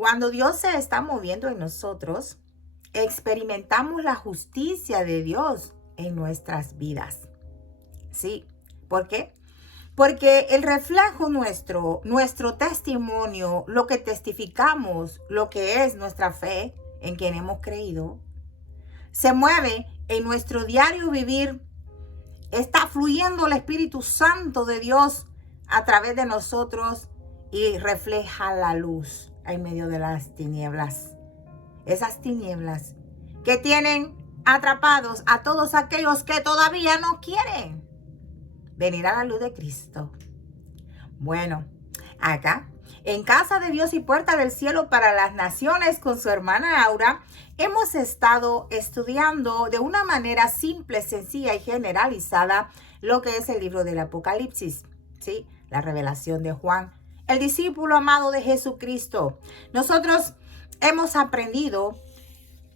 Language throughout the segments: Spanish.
Cuando Dios se está moviendo en nosotros, experimentamos la justicia de Dios en nuestras vidas. ¿Sí? ¿Por qué? Porque el reflejo nuestro testimonio, lo que testificamos, lo que es nuestra fe en quien hemos creído, se mueve en nuestro diario vivir. Está fluyendo el Espíritu Santo de Dios a través de nosotros y refleja la luz en medio de las tinieblas. Esas tinieblas que tienen atrapados a todos aquellos que todavía no quieren venir a la luz de Cristo. Bueno, acá, en Casa de Dios y Puerta del Cielo para las Naciones con su hermana Aura, hemos estado estudiando de una manera simple, sencilla y generalizada lo que es el libro del Apocalipsis, ¿sí? La revelación de Juan, el discípulo amado de Jesucristo. Nosotros hemos aprendido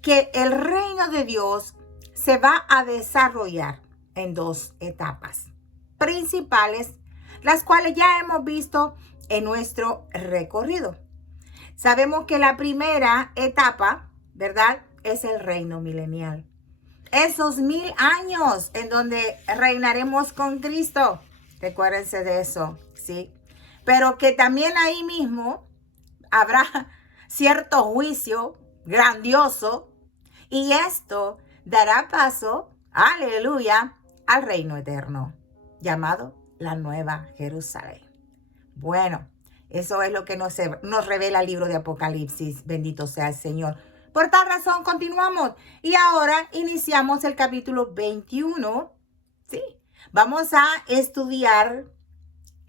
que el reino de Dios se va a desarrollar en dos etapas principales, las cuales ya hemos visto en nuestro recorrido. Sabemos que la primera etapa, ¿verdad?, es el reino milenial. Esos 1000 años en donde reinaremos con Cristo. Recuérdense de eso, ¿sí? Pero que también ahí mismo habrá cierto juicio grandioso y esto dará paso, aleluya, al reino eterno, llamado la Nueva Jerusalén. Bueno, eso es lo que nos revela el libro de Apocalipsis. Bendito sea el Señor. Por tal razón, continuamos. Y ahora iniciamos el capítulo 21. Sí, vamos a estudiar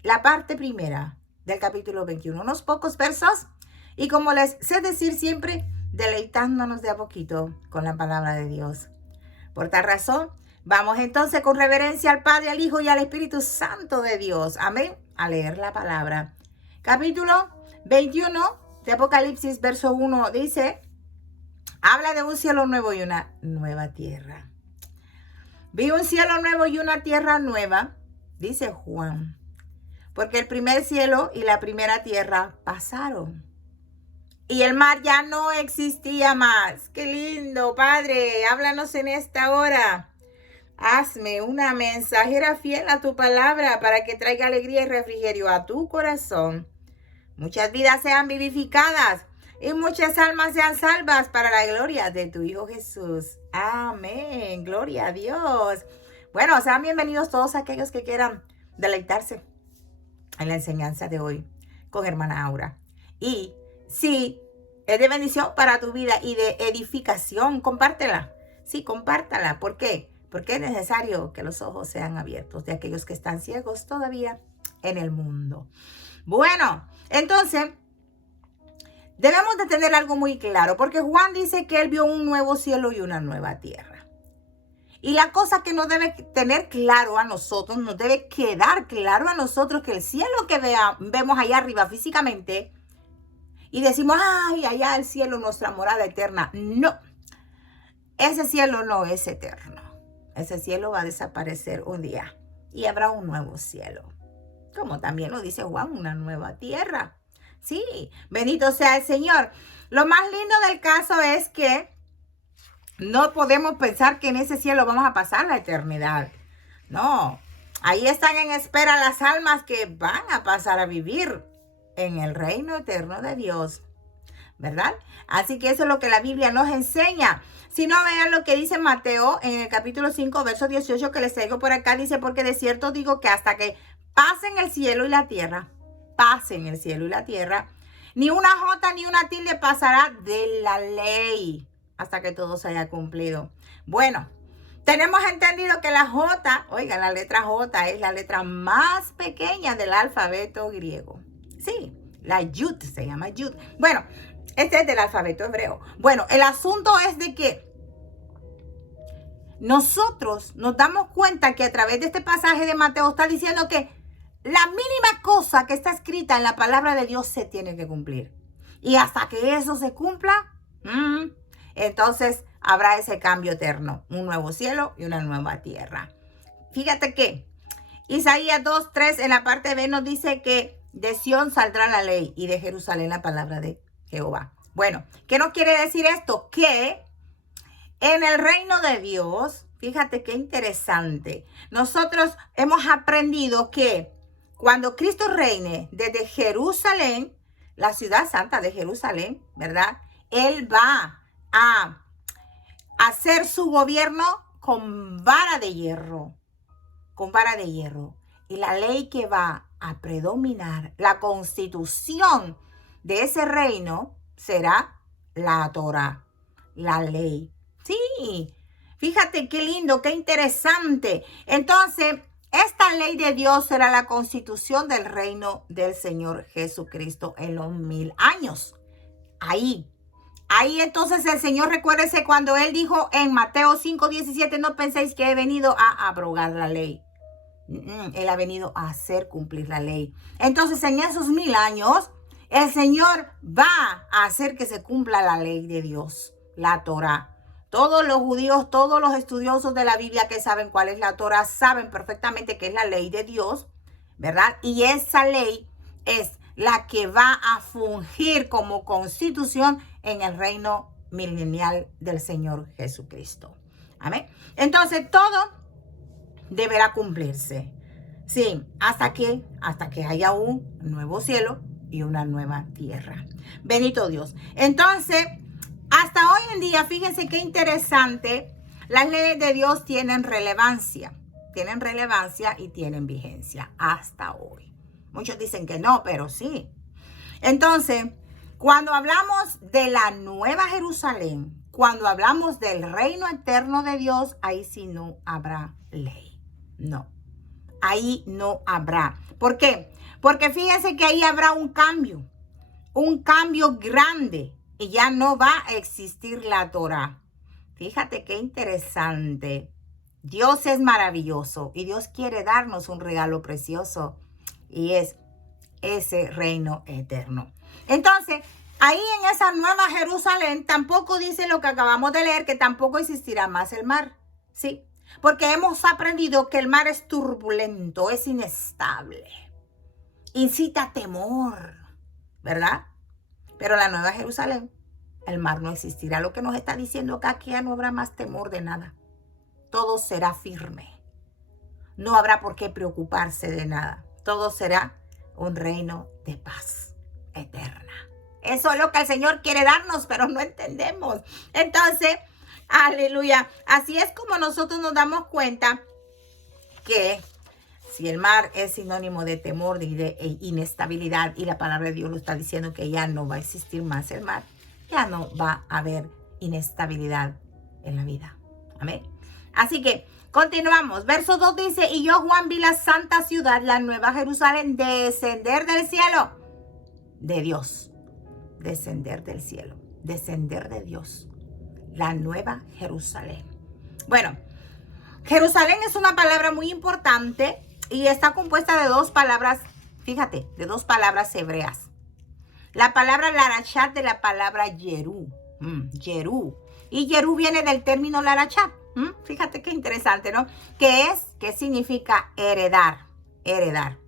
la parte primera del capítulo 21. Unos pocos versos. Y como les sé decir siempre, deleitándonos de a poquito con la palabra de Dios. Por tal razón, vamos entonces con reverencia al Padre, al Hijo y al Espíritu Santo de Dios. Amén. A leer la palabra. Capítulo 21 de Apocalipsis, verso 1, dice, habla de un cielo nuevo y una nueva tierra. Vi un cielo nuevo y una tierra nueva, dice Juan, porque el primer cielo y la primera tierra pasaron. Y el mar ya no existía más. ¡Qué lindo, Padre! Háblanos en esta hora. Hazme una mensajera fiel a tu palabra para que traiga alegría y refrigerio a tu corazón. Muchas vidas sean vivificadas y muchas almas sean salvas para la gloria de tu Hijo Jesús. Amén. Gloria a Dios. Bueno, sean bienvenidos todos aquellos que quieran deleitarse en la enseñanza de hoy con hermana Aura. Y si es de bendición para tu vida y de edificación, compártela. Sí, compártala. ¿Por qué? Porque es necesario que los ojos sean abiertos de aquellos que están ciegos todavía en el mundo. Bueno, entonces, debemos de tener algo muy claro, porque Juan dice que él vio un nuevo cielo y una nueva tierra. Y la cosa que nos debe tener claro a nosotros, nos debe quedar claro a nosotros que el cielo que vemos allá arriba físicamente, y decimos, ay, allá el cielo, nuestra morada eterna. No, ese cielo no es eterno. Ese cielo va a desaparecer un día y habrá un nuevo cielo. Como también lo dice Juan, una nueva tierra. Sí, bendito sea el Señor. Lo más lindo del caso es que no podemos pensar que en ese cielo vamos a pasar la eternidad. No, ahí están en espera las almas que van a pasar a vivir en el reino eterno de Dios, ¿verdad? Así que eso es lo que la Biblia nos enseña. Si no, vean lo que dice Mateo en el capítulo 5, verso 18, que les traigo por acá. Dice, porque de cierto digo que hasta que pasen el cielo y la tierra, ni una jota ni una tilde pasará de la ley hasta que todo se haya cumplido. Bueno, tenemos entendido que la J, oigan, la letra J es la letra más pequeña del alfabeto griego. Sí, la Yud se llama Yud. Bueno, este es del alfabeto hebreo. Bueno, el asunto es de que nosotros nos damos cuenta que a través de este pasaje de Mateo está diciendo que la mínima cosa que está escrita en la palabra de Dios se tiene que cumplir. Y hasta que eso se cumpla, entonces habrá ese cambio eterno, un nuevo cielo y una nueva tierra. Fíjate que Isaías 2:3 en la parte B nos dice que de Sión saldrá la ley y de Jerusalén la palabra de Jehová. Bueno, ¿qué nos quiere decir esto? Que en el reino de Dios, fíjate qué interesante, nosotros hemos aprendido que cuando Cristo reine desde Jerusalén, la ciudad santa de Jerusalén, ¿verdad? Él va a hacer su gobierno con vara de hierro, con vara de hierro. Y la ley que va a predominar, la constitución de ese reino será la Torá, la ley. Sí, fíjate qué lindo, qué interesante. Entonces, esta ley de Dios será la constitución del reino del Señor Jesucristo en los 1000 años. Ahí entonces el Señor, recuérdese cuando Él dijo en Mateo 5:17, no penséis que he venido a abrogar la ley. Él ha venido a hacer cumplir la ley. Entonces, en esos 1000 años, el Señor va a hacer que se cumpla la ley de Dios, la Torá. Todos los judíos, todos los estudiosos de la Biblia que saben cuál es la Torá, saben perfectamente que es la ley de Dios, ¿verdad? Y esa ley es la que va a fungir como constitución en el reino milenial del Señor Jesucristo. Amén. Entonces, todo deberá cumplirse. Sí, hasta que haya un nuevo cielo y una nueva tierra. Bendito Dios. Entonces, hasta hoy en día, fíjense qué interesante, las leyes de Dios tienen relevancia y tienen vigencia hasta hoy. Muchos dicen que no, pero sí. Entonces, cuando hablamos de la Nueva Jerusalén, cuando hablamos del reino eterno de Dios, ahí sí no habrá ley. No, ahí no habrá. ¿Por qué? Porque fíjense que ahí habrá un cambio grande. Y ya no va a existir la Torá. Fíjate qué interesante. Dios es maravilloso y Dios quiere darnos un regalo precioso y es ese reino eterno. Entonces, ahí en esa nueva Jerusalén tampoco dice lo que acabamos de leer, que tampoco existirá más el mar. ¿Sí? Porque hemos aprendido que el mar es turbulento, es inestable, incita temor, ¿verdad? Pero la Nueva Jerusalén, el mar no existirá. Lo que nos está diciendo acá, que ya no habrá más temor de nada. Todo será firme. No habrá por qué preocuparse de nada. Todo será un reino de paz eterna. Eso es lo que el Señor quiere darnos, pero no entendemos. Entonces, aleluya. Así es como nosotros nos damos cuenta que si el mar es sinónimo de temor y de inestabilidad, y la palabra de Dios lo está diciendo que ya no va a existir más el mar, ya no va a haber inestabilidad en la vida. Amén. Así que continuamos. Verso 2 dice, y yo, Juan, vi la santa ciudad, la nueva Jerusalén, descender del cielo de Dios. Descender del cielo. Descender de Dios. La nueva Jerusalén. Bueno, Jerusalén es una palabra muy importante. Y está compuesta de dos palabras, fíjate, de dos palabras hebreas. La palabra larachat de la palabra yerú. Yerú. Y yerú viene del término larachat. Fíjate qué interesante, ¿no? ¿Qué significa heredar? Heredar.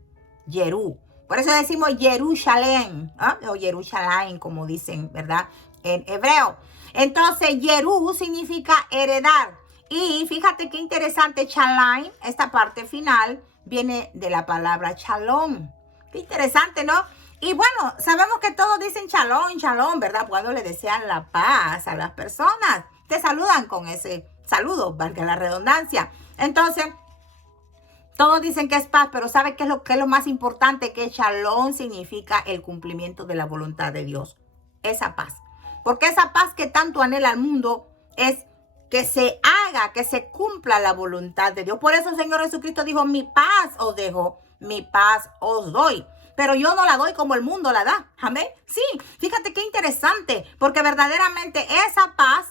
Yerú. Por eso decimos Jerusalén, o Jerusalén, como dicen, ¿verdad? En hebreo. Entonces, yerú significa heredar. Y fíjate qué interesante, Chalaim, esta parte final, viene de la palabra shalom. Qué interesante, ¿no? Y bueno, sabemos que todos dicen shalom, shalom, ¿verdad? Cuando le desean la paz a las personas. Te saludan con ese saludo, valga la redundancia. Entonces, todos dicen que es paz, pero ¿sabe qué es lo más importante? Que shalom significa el cumplimiento de la voluntad de Dios. Esa paz. Porque esa paz que tanto anhela el mundo es que se haga, que se cumpla la voluntad de Dios. Por eso el Señor Jesucristo dijo, mi paz os dejo, mi paz os doy. Pero yo no la doy como el mundo la da. Amén. Sí, fíjate qué interesante, porque verdaderamente esa paz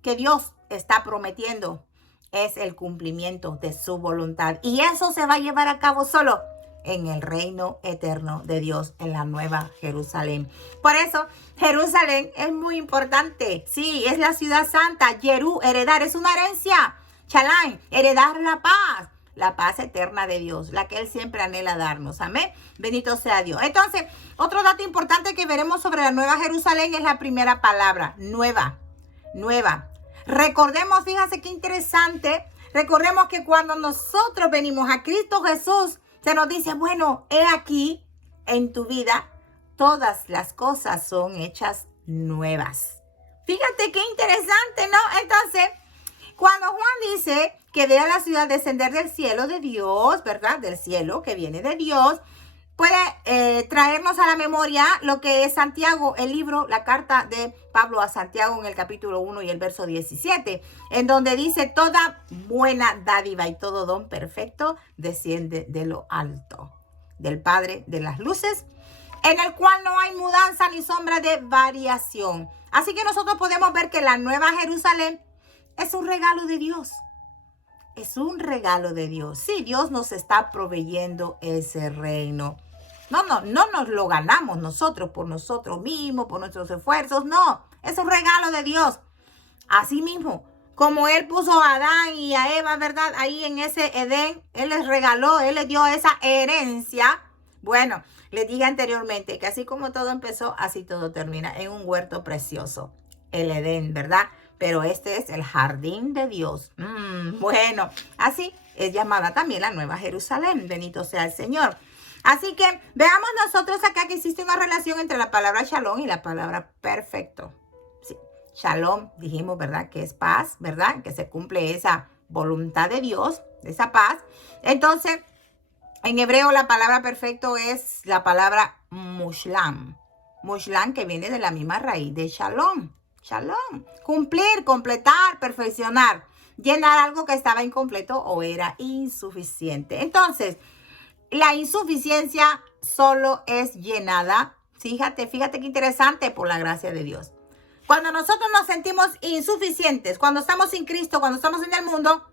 que Dios está prometiendo es el cumplimiento de su voluntad. Y eso se va a llevar a cabo solo en el reino eterno de Dios, en la nueva Jerusalén. Por eso, Jerusalén es muy importante. Sí, es la ciudad santa. Yerú, heredar, es una herencia. Chalán, heredar la paz, la paz eterna de Dios, la que Él siempre anhela darnos. Amén. Bendito sea Dios. Entonces, otro dato importante que veremos sobre la Nueva Jerusalén es la primera palabra, nueva, nueva. Recordemos, fíjense qué interesante, recordemos que cuando nosotros venimos a Cristo Jesús, se nos dice, bueno, he aquí en tu vida, todas las cosas son hechas nuevas. Fíjate qué interesante, ¿no? Entonces, cuando Juan dice que ve a la ciudad descender del cielo de Dios, ¿verdad? Del cielo que viene de Dios, puede traernos a la memoria lo que es Santiago, el libro, la carta de Pablo a Santiago en el capítulo 1 y el verso 17, en donde dice, toda buena dádiva y todo don perfecto desciende de lo alto, del Padre de las luces, en el cual no hay mudanza ni sombra de variación. Así que nosotros podemos ver que la Nueva Jerusalén es un regalo de Dios. Es un regalo de Dios. Sí, Dios nos está proveyendo ese reino. No nos lo ganamos nosotros por nosotros mismos, por nuestros esfuerzos. No, es un regalo de Dios. Así mismo, como Él puso a Adán y a Eva, ¿verdad? Ahí en ese Edén, Él les regaló, Él les dio esa herencia. Bueno, les dije anteriormente que así como todo empezó, así todo termina en un huerto precioso. El Edén, ¿verdad? Pero este es el jardín de Dios. Bueno, así es llamada también la Nueva Jerusalén. Bendito sea el Señor. Así que veamos nosotros acá que existe una relación entre la palabra shalom y la palabra perfecto. Sí, shalom, dijimos, ¿verdad? Que es paz, ¿verdad? Que se cumple esa voluntad de Dios, esa paz. Entonces, en hebreo la palabra perfecto es la palabra mushlam. Mushlam, que viene de la misma raíz de shalom. Shalom. Cumplir, completar, perfeccionar. Llenar algo que estaba incompleto o era insuficiente. Entonces, la insuficiencia solo es llenada. Fíjate qué interesante, por la gracia de Dios. Cuando nosotros nos sentimos insuficientes, cuando estamos sin Cristo, cuando estamos en el mundo,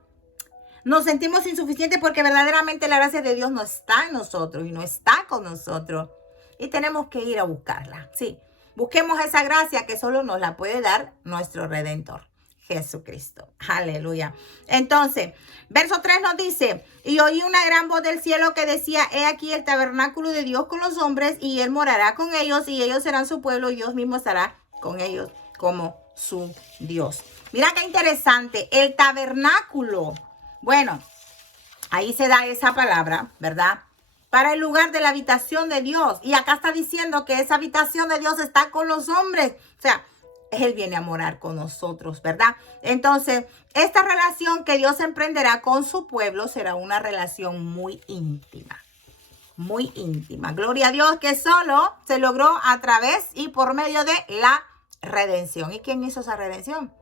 nos sentimos insuficientes porque verdaderamente la gracia de Dios no está en nosotros y no está con nosotros. Y tenemos que ir a buscarla. Sí, busquemos esa gracia que solo nos la puede dar nuestro Redentor, Jesucristo. Aleluya. Entonces, verso 3 nos dice, y oí una gran voz del cielo que decía, he aquí el tabernáculo de Dios con los hombres, y Él morará con ellos, y ellos serán su pueblo, y Dios mismo estará con ellos como su Dios. Mira qué interesante, el tabernáculo. Bueno, ahí se da esa palabra, ¿verdad? Para el lugar de la habitación de Dios. Y acá está diciendo que esa habitación de Dios está con los hombres. O sea, Él viene a morar con nosotros, ¿verdad? Entonces, esta relación que Dios emprenderá con su pueblo será una relación muy íntima. Muy íntima. Gloria a Dios, que solo se logró a través y por medio de la redención. ¿Y quién hizo esa redención?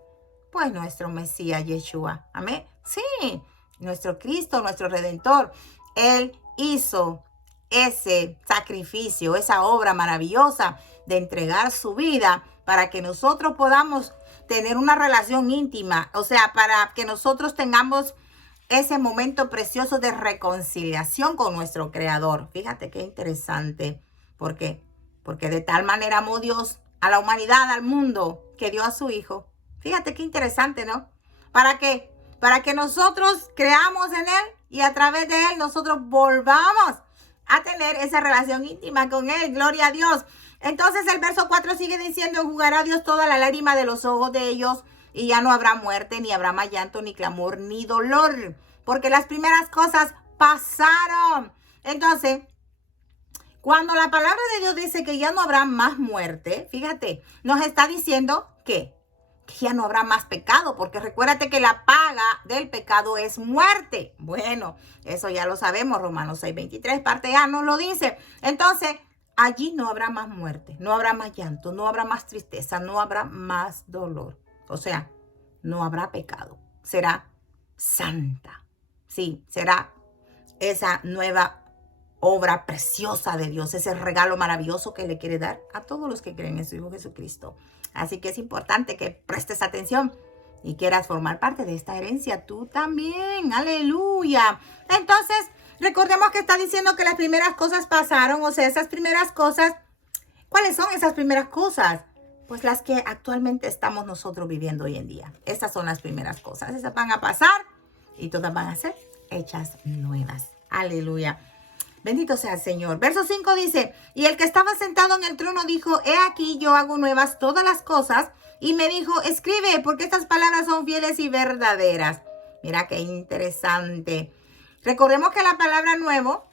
Pues nuestro Mesías Yeshua. Amén. Sí, nuestro Cristo, nuestro Redentor. Él hizo ese sacrificio, esa obra maravillosa de entregar su vida para que nosotros podamos tener una relación íntima. O sea, para que nosotros tengamos ese momento precioso de reconciliación con nuestro Creador. Fíjate qué interesante. ¿Por qué? Porque de tal manera amó Dios a la humanidad, al mundo, que dio a su Hijo. Fíjate qué interesante, ¿no? ¿Para qué? Para que nosotros creamos en Él y a través de Él nosotros volvamos a tener esa relación íntima con Él. Gloria a Dios. Entonces el verso 4 sigue diciendo, enjugará Dios toda la lágrima de los ojos de ellos y ya no habrá muerte, ni habrá más llanto, ni clamor, ni dolor, porque las primeras cosas pasaron. Entonces, cuando la palabra de Dios dice que ya no habrá más muerte, fíjate, nos está diciendo que ya no habrá más pecado, porque recuérdate que la paga del pecado es muerte. Bueno, eso ya lo sabemos, Romanos 6:23, parte A nos lo dice. Entonces, allí no habrá más muerte, no habrá más llanto, no habrá más tristeza, no habrá más dolor. O sea, no habrá pecado. Será santa. Sí, será esa nueva obra preciosa de Dios, ese regalo maravilloso que le quiere dar a todos los que creen en su Hijo Jesucristo. Así que es importante que prestes atención y quieras formar parte de esta herencia tú también. Aleluya. Entonces, recordemos que está diciendo que las primeras cosas pasaron. O sea, esas primeras cosas, ¿cuáles son esas primeras cosas? Pues las que actualmente estamos nosotros viviendo hoy en día. Esas son las primeras cosas. Esas van a pasar y todas van a ser hechas nuevas. Aleluya. Bendito sea el Señor. Verso 5 dice, y el que estaba sentado en el trono dijo, he aquí yo hago nuevas todas las cosas. Y me dijo, escribe, porque estas palabras son fieles y verdaderas. Mira qué interesante. Recordemos que la palabra nuevo,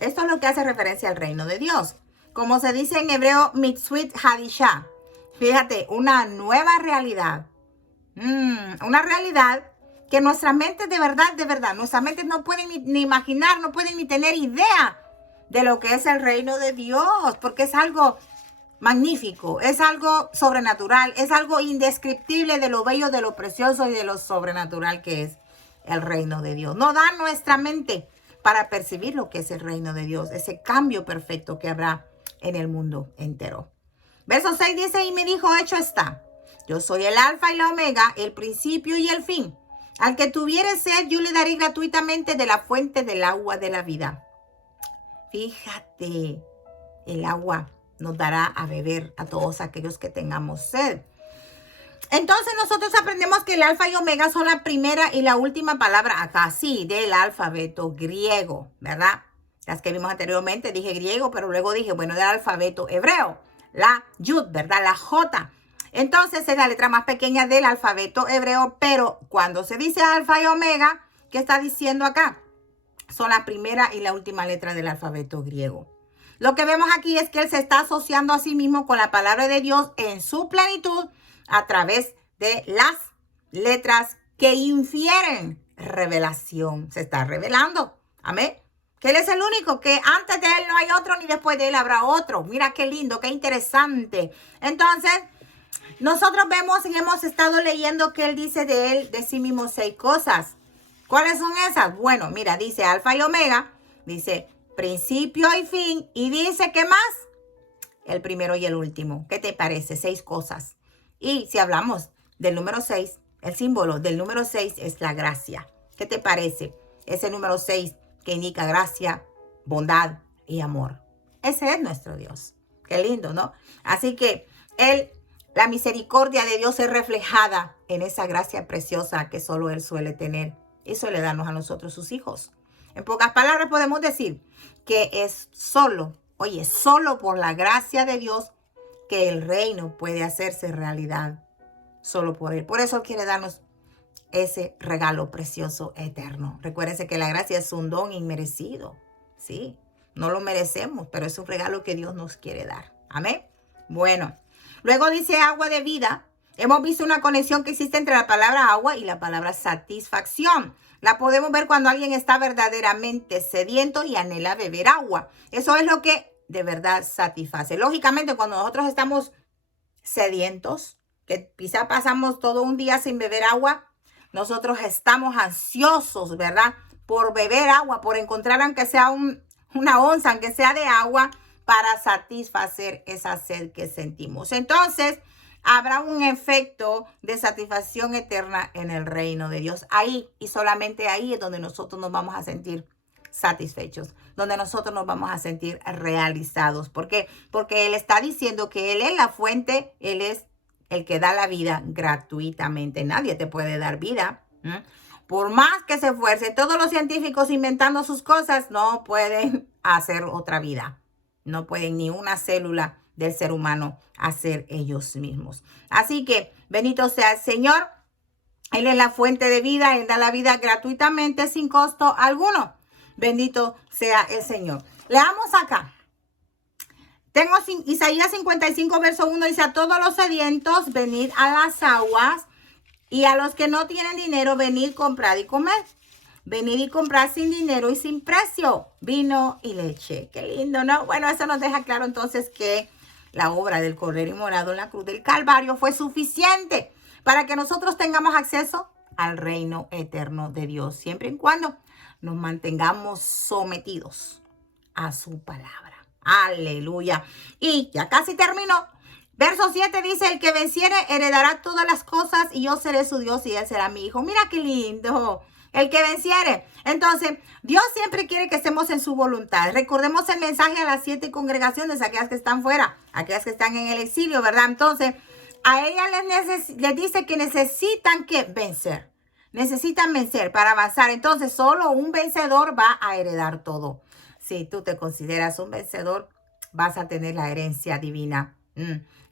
esto es lo que hace referencia al reino de Dios. Como se dice en hebreo, mitzvit hadishah. Fíjate, una nueva realidad. Una realidad que nuestra mente de verdad, nuestra mente no puede ni imaginar, no puede ni tener idea de lo que es el reino de Dios, porque es algo magnífico, es algo sobrenatural, es algo indescriptible de lo bello, de lo precioso y de lo sobrenatural que es el reino de Dios. No da nuestra mente para percibir lo que es el reino de Dios, ese cambio perfecto que habrá en el mundo entero. Verso 6 dice, y me dijo, hecho está. Yo soy el alfa y la omega, el principio y el fin. Al que tuviere sed, yo le daré gratuitamente de la fuente del agua de la vida. Fíjate, el agua nos dará a beber a todos aquellos que tengamos sed. Entonces nosotros aprendemos que el alfa y omega son la primera y la última palabra acá, sí, del alfabeto griego, ¿verdad? Las que vimos anteriormente dije griego, pero luego dije, bueno, del alfabeto hebreo, la yud, ¿verdad? La J. Entonces es la letra más pequeña del alfabeto hebreo, pero cuando se dice alfa y omega, ¿qué está diciendo acá? Son la primera y la última letra del alfabeto griego. Lo que vemos aquí es que él se está asociando a sí mismo con la palabra de Dios en su plenitud a través de las letras que infieren revelación. Se está revelando. Amén. Que él es el único, que antes de él no hay otro ni después de él habrá otro. Mira qué lindo, qué interesante. Entonces, nosotros vemos y hemos estado leyendo que él dice de él, de sí mismo, 6 cosas. ¿Cuáles son esas? Bueno, mira, dice alfa y omega, dice principio y fin, y dice, ¿qué más? El primero y el último. ¿Qué te parece? 6 cosas. Y si hablamos del número 6, el símbolo del número 6 es la gracia. ¿Qué te parece? Ese número 6 que indica gracia, bondad y amor. Ese es nuestro Dios. Qué lindo, ¿no? Así que la misericordia de Dios es reflejada en esa gracia preciosa que solo Él suele tener y suele darnos a nosotros, sus hijos. En pocas palabras podemos decir que es solo por la gracia de Dios que el reino puede hacerse realidad. Solo por Él. Por eso Él quiere darnos ese regalo precioso eterno. Recuérdense que la gracia es un don inmerecido. Sí, no lo merecemos, pero es un regalo que Dios nos quiere dar. Amén. Bueno, luego dice agua de vida. Hemos visto una conexión que existe entre la palabra agua y la palabra satisfacción. La podemos ver cuando alguien está verdaderamente sediento y anhela beber agua. Eso es lo que de verdad satisface. Lógicamente, cuando nosotros estamos sedientos, que quizá pasamos todo un día sin beber agua, nosotros estamos ansiosos, ¿verdad? Por beber agua, por encontrar aunque sea una onza, aunque sea de agua, para satisfacer esa sed que sentimos. Entonces, habrá un efecto de satisfacción eterna en el reino de Dios. Ahí y solamente ahí es donde nosotros nos vamos a sentir satisfechos, donde nosotros nos vamos a sentir realizados. ¿Por qué? Porque Él está diciendo que Él es la fuente, Él es el que da la vida gratuitamente. Nadie te puede dar vida. Por más que se esfuerce, todos los científicos inventando sus cosas no pueden hacer otra vida. No pueden ni una célula del ser humano hacer ellos mismos. Así que bendito sea el Señor. Él es la fuente de vida. Él da la vida gratuitamente sin costo alguno. Bendito sea el Señor. Leamos acá. Tengo Isaías 55, verso 1, dice, a todos los sedientos, venid a las aguas, y a los que no tienen dinero, venid, comprad y comed. Venid y comprad sin dinero y sin precio, vino y leche. Qué lindo, ¿no? Bueno, eso nos deja claro entonces que la obra del Cordero Inmolado en la cruz del Calvario fue suficiente para que nosotros tengamos acceso al reino eterno de Dios, siempre y cuando nos mantengamos sometidos a su palabra. Aleluya. Y ya casi terminó. Verso 7 dice, el que venciere heredará todas las cosas y yo seré su Dios y él será mi hijo. Mira qué lindo. El que venciere. Entonces, Dios siempre quiere que estemos en su voluntad. Recordemos el mensaje a las 7 congregaciones, aquellas que están fuera, aquellas que están en el exilio, ¿verdad? Entonces, a ellas les dice que necesitan que vencer. necesitan vencer para avanzar. Entonces, solo un vencedor va a heredar todo. Si tú te consideras un vencedor, vas a tener la herencia divina,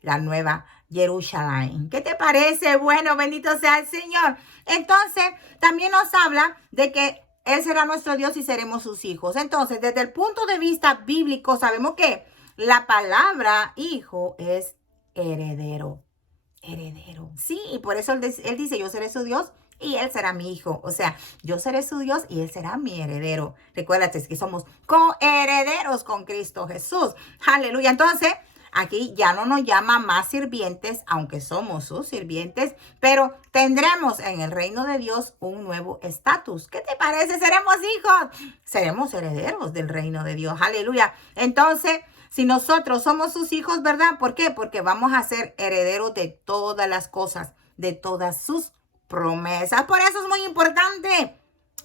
la nueva Jerusalén. ¿Qué te parece? Bueno, bendito sea el Señor. Entonces, también nos habla de que Él será nuestro Dios y seremos sus hijos. Entonces, desde el punto de vista bíblico, sabemos que la palabra hijo es heredero. Heredero. Sí, y por eso él dice, yo seré su Dios y él será mi hijo. O sea, yo seré su Dios y él será mi heredero. Recuérdate que somos coherederos con Cristo Jesús. Aleluya. Entonces, aquí ya no nos llama más sirvientes, aunque somos sus sirvientes, pero tendremos en el reino de Dios un nuevo estatus. ¿Qué te parece? Seremos hijos. Seremos herederos del reino de Dios. Aleluya. Entonces, si nosotros somos sus hijos, ¿verdad? ¿Por qué? Porque vamos a ser herederos de todas las cosas, de todas sus promesas. Por eso es muy importante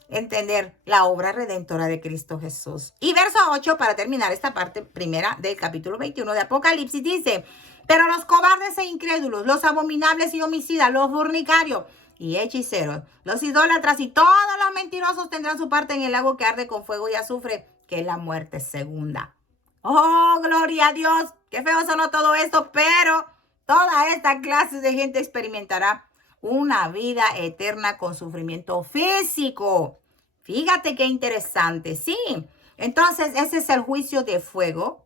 entender la obra redentora de Cristo Jesús. Y verso 8, para terminar esta parte primera del capítulo 21 de Apocalipsis, dice, pero los cobardes e incrédulos, los abominables y homicidas, los fornicarios y hechiceros, los idólatras y todos los mentirosos tendrán su parte en el lago que arde con fuego y azufre, que es la muerte segunda. Oh, gloria a Dios. Qué feo sonó todo esto, pero toda esta clase de gente experimentará una vida eterna con sufrimiento físico. Fíjate qué interesante, sí. Entonces, ese es el juicio de fuego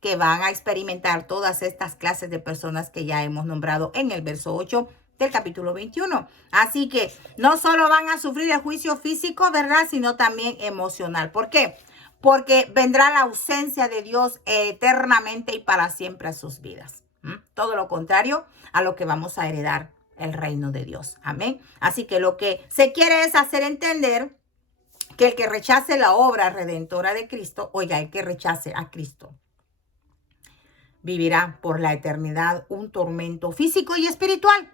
que van a experimentar todas estas clases de personas que ya hemos nombrado en el verso 8 del capítulo 21. Así que no solo van a sufrir el juicio físico, ¿verdad? Sino también emocional. ¿Por qué? Porque vendrá la ausencia de Dios eternamente y para siempre a sus vidas. Todo lo contrario a lo que vamos a heredar el reino de Dios. Amén. Así que lo que se quiere es hacer entender que el que rechace la obra redentora de Cristo, oiga, el que rechace a Cristo, vivirá por la eternidad un tormento físico y espiritual,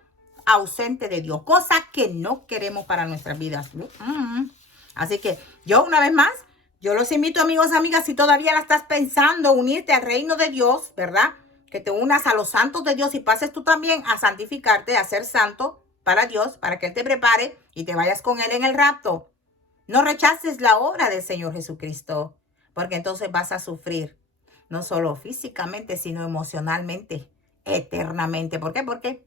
ausente de Dios, cosa que no queremos para nuestras vidas. Así que yo una vez más, yo los invito, amigos, amigas, si todavía la estás pensando, unirte al reino de Dios, ¿verdad? Que te unas a los santos de Dios y pases tú también a santificarte, a ser santo para Dios, para que Él te prepare y te vayas con Él en el rapto. No rechaces la obra del Señor Jesucristo, porque entonces vas a sufrir, no solo físicamente, sino emocionalmente, eternamente. ¿Por qué? Porque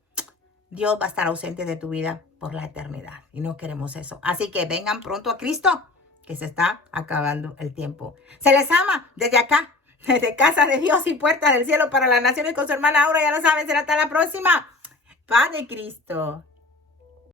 Dios va a estar ausente de tu vida por la eternidad y no queremos eso. Así que vengan pronto a Cristo, que se está acabando el tiempo. Se les ama desde acá, desde Casa de Dios y Puerta del Cielo para las Naciones con su hermana Aura. Ya lo saben, será hasta la próxima. Paz de Cristo.